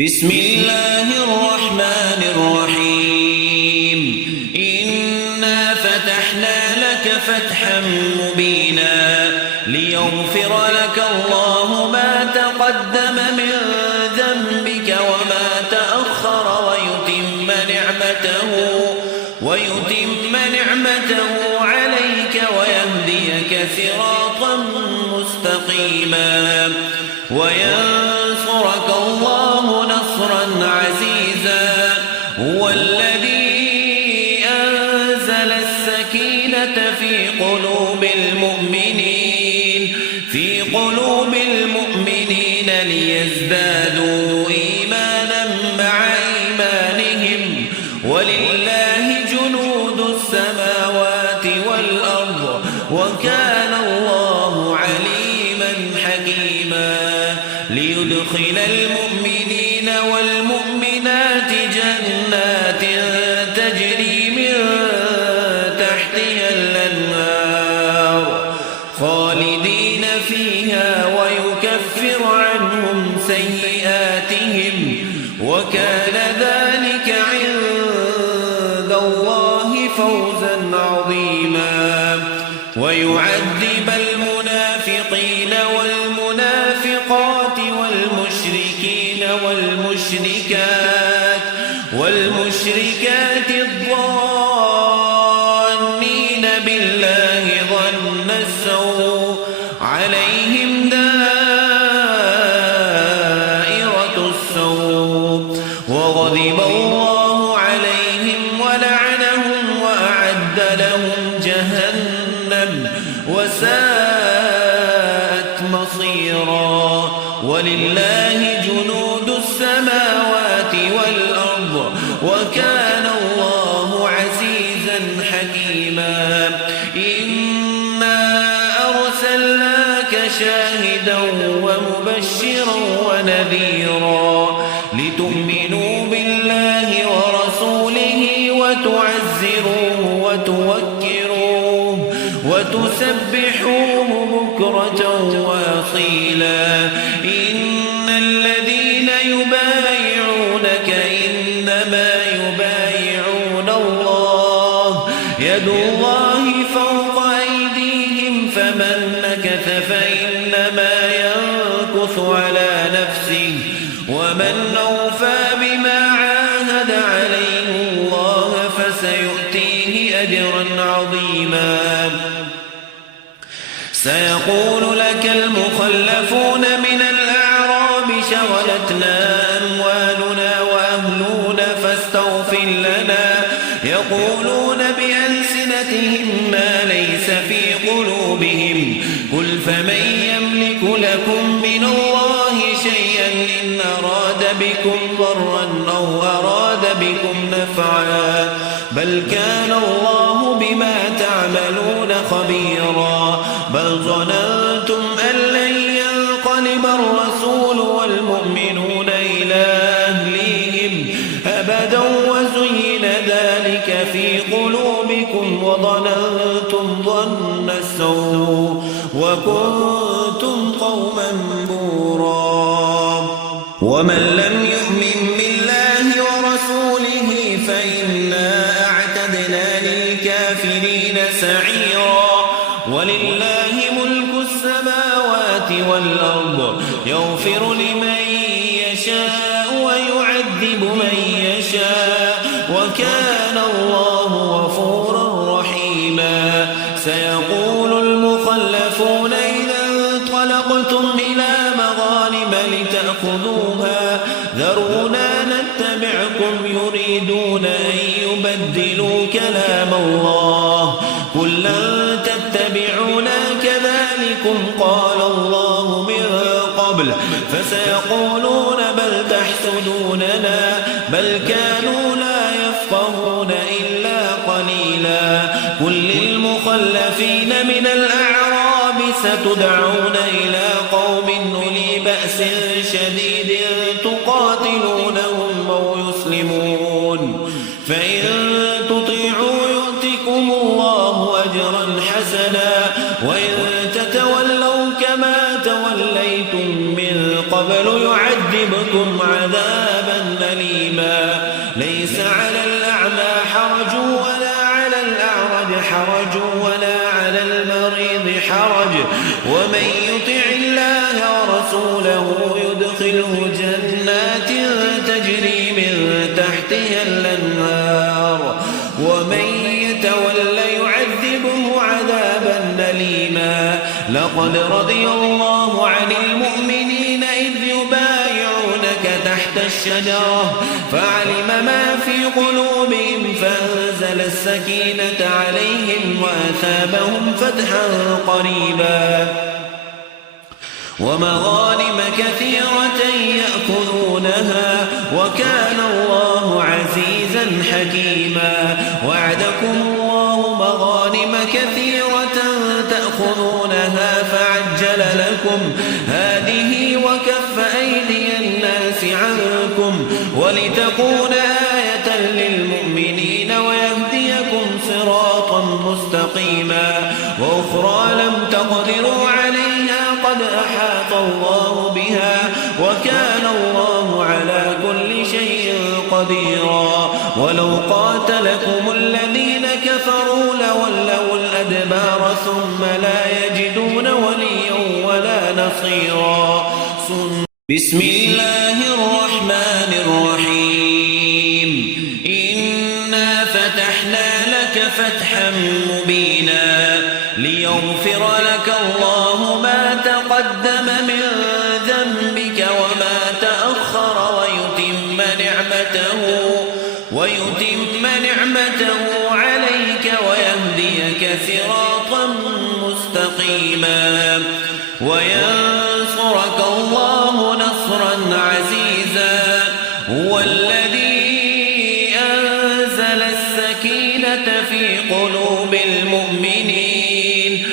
بسم الله الرحمن الرحيم إنا فتحنا لك فتحا مبينا ليغفر لك الله ما تقدم من ذنبك وما تأخر ويتم نعمته عليك ويهديك صراطا مستقيما وينصرك الله نصرا عزيزا هو الذي أنزل السكينة في قلوب المؤمنين ليزدادوا إيمانا مع إيمانهم ولله جنود السماوات والأرض وكان الله عليما حكيما ليدخل المؤمنين والمؤمنات جنات تجري من تحتها الأنهار خالدين فيها ويكفر عنهم سيئاتهم وكان ذلك عند الله فوزا عظيما ويعذب المنافقين والمنافقات والمشركات الظانين بالله ظن السوء عليهم دائرة السوء وغضب الله عليهم ولعنهم وأعد لهم جهنم وساءت مصيرا ولله جنود السماوات والأرض وكان الله عزيزا حكيما إنا أرسلناك شاهدا ومبشرا ونذيرا لتؤمنوا بالله ورسوله وتعزروه وتوكروه وتسبحوه بكرة وأصيلا إن الذين يبايعونك إنما يبايعون الله يد الله فوق أيديهم فمن نكث فإنما ينكث على نفسه ومن أوفى بما عاهد عليه الله فسيؤتيه أجرا عظيما سيقول لك المخلفون من الأعراب شغلتنا أموالنا وأهلنا فاستغفر لنا يقولون بألسنتهم ما ليس في قلوبهم قل فمن يملك لكم من الله شيئا إن أراد بكم ضرا أو أراد بكم نفعا بل كان الله بما تعملون خبيرا بل ظننتم أن لن ينقلب الرسول والمؤمنون إلى أهليهم أبدا وزين ذلك في قلوبكم وظننتم ظن السوء وكنتم قوما بورا ومن لم يؤمن بالله ورسوله فإنا أعتدنا للكافرين سعيرا ولله ملك السماوات والأرض يغفر لمن يشاء ويعذب من يشاء وكان الله غفورا رحيما سيقول المخلفون إذا انطلقتم إلى مغانم لتأخذوها ذرونا نتبعكم يريدون أن يبدلوا كلام الله قل لن تتبعونا كذلكم قال الله من قبل فسيقولون بل تحسدوننا بل كانوا لا يفقهون إلا قليلا قل للمخلفين من الأعراب ستدعون إلى قوم أولي بأس شديد تقاتلونهم أو يسلمون فإن تطيعوا يؤتكم الله أجرا حسنا وإن تتولوا كما توليتم من قبل يعذبكم عذابا أليما ليس على الأعمى حرج ولا على الأعرج حرج ولا على المريض حرج ومن يطع الله ورسوله يدخله جنات تجري من تحتها الأنهار ومن يتول يعذبه عذابا أليما لقد رضي الله عن المؤمنين إذ يبايعونك تحت الشجرة فعلم ما في قلوبهم فأنزل السكينة عليهم وأثابهم فتحا قريبا ومغانم كثيرة يأخذونها وكان الله عزيزا حكيما وعدكم الله مغانم كثيرة تأخذونها فعجل لكم هذه وكف أيدي الناس عنكم ولتكون آية للمؤمنين ويهديكم صراطا مستقيما وأخرى لم تقدروا عليها قد أحاط الله بها وكان الله على كل شيء قديرا ولو قاتلكم الذين كفروا لولوا الأدبار ثم لا يجدون وليا ولا نصيرا بسم الله الرحمن الرحيم إنا فتحنا لك فتحا مبينا ليغفر لك الله ما تقدم من ذنبك وما تأخر ويتم نعمته عليك ويهديك صراطا مستقيما وينصرك الله نصرا عزيزا هو الذي أنزل السكينة في قلوب المؤمنين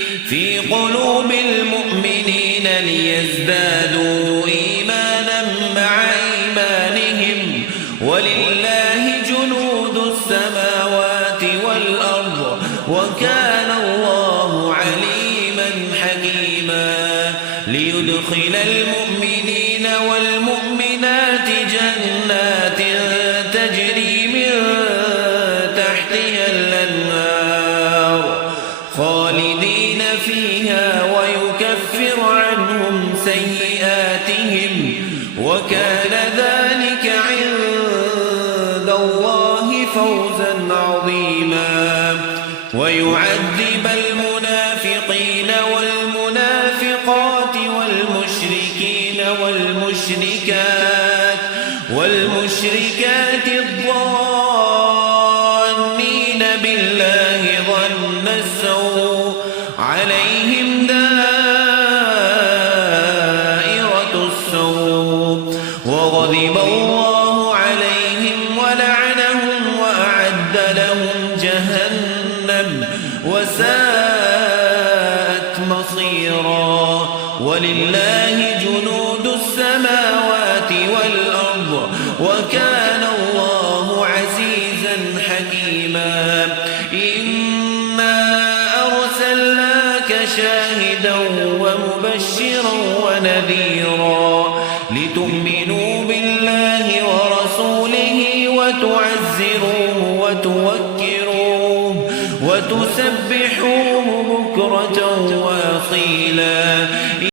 ليزدادوا إيمانا مع إيمانهم ولله جنود السماوات والأرض وكان الله عليما حكيما ليدخل المؤمنين والمؤمنات جنات تجري من تحتها الأنهار خالدين فيها ويكفر عنهم سيئاتهم وكان ذلك عند الله فوزا عظيما ويعذب المنافقين والمنافقات والمشركات الظانين بالله ظن السوء عليهم دائرة السوء وغضب الله عليهم ولعنهم وأعد لهم جهنم وساءت مصيرا ولله جنود السماوات والأرض وكان الله عزيزا حكيما إنا أرسلناك شاهدا ومبشرا ونذيرا لتؤمنوا